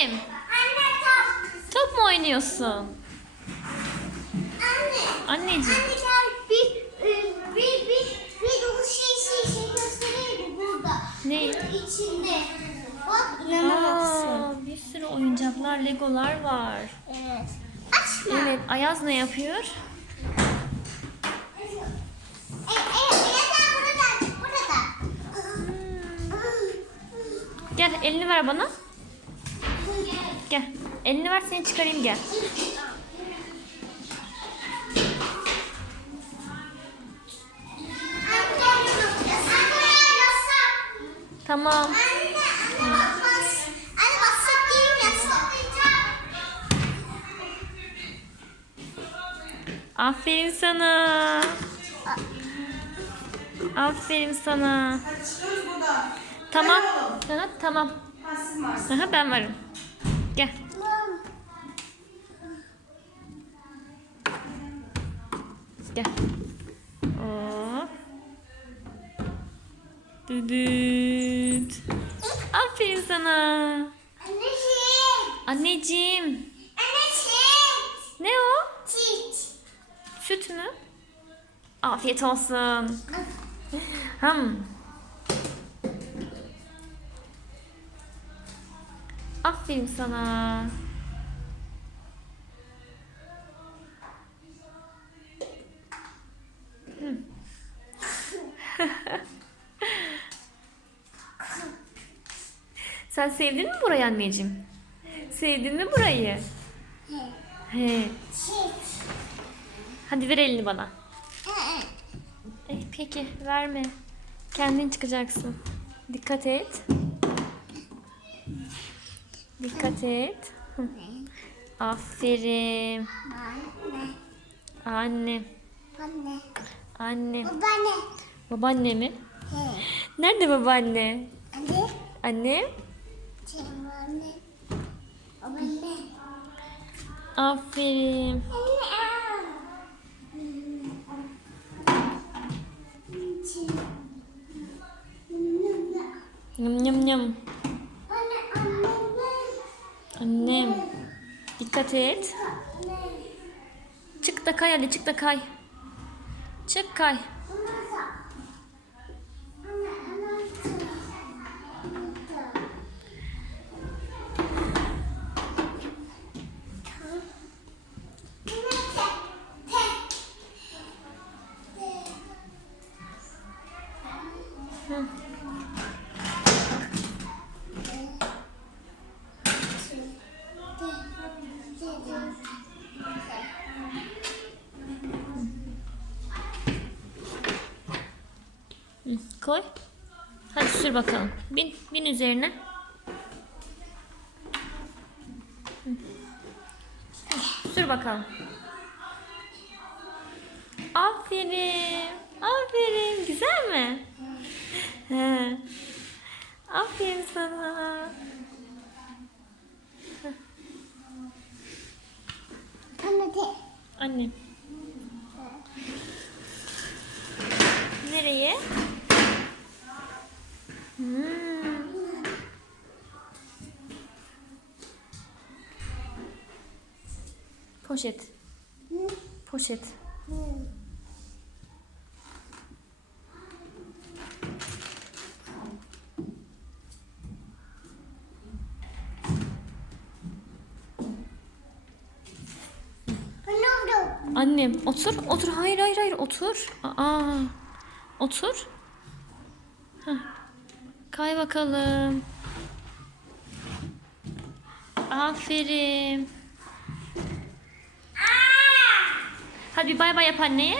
Anneciğim. Anne top. Top mu oynuyorsun? Anne. Anneciğim. Anne gel bir e, bir bir bir o şey şey şey göstereyim burada. Ne? İçinde. Bak inanamazsın. Aa, bir sürü oyuncaklar, legolar var. Evet. Açma. Evet, Ayaz ne yapıyor? E, e. Gel elini ver bana. Gel. Elini ver seni çıkarayım gel. Tamam. Aferin sana. Aferin sana. Hadi çıkıyoruz buradan. Tamam. Sana tamam. Aha, ben varım. Gel. Gel. Oo. Düdüt. Aferin sana. Anneciğim. Ne o? Süt mü? Afiyet olsun. Ham. Aferin sana. Sen sevdin mi burayı anneciğim? Sevdin mi burayı? He. Hadi ver elini bana. Eh, peki verme. Kendin çıkacaksın. Dikkat et. Dikkat et. Aferin. Anne. Anne. Babaanne mi? Nerede babaanne? Anne? Aferin. Yum yum yum. Annem. Dikkat et. Çık da kay hadi çık da kay. Çık kay. Hı. Koy. Hadi sür bakalım. Bin, bin üzerine. Sür bakalım. Aferin. Aferin. Güzel mi? Aferin sana. Annem. Nereye? Hmm. Poşet. Poşet. Annem otur otur hayır hayır hayır otur. Aa otur. Heh. Kay bakalım. Aferin. Hadi bir bay bay yap anneye.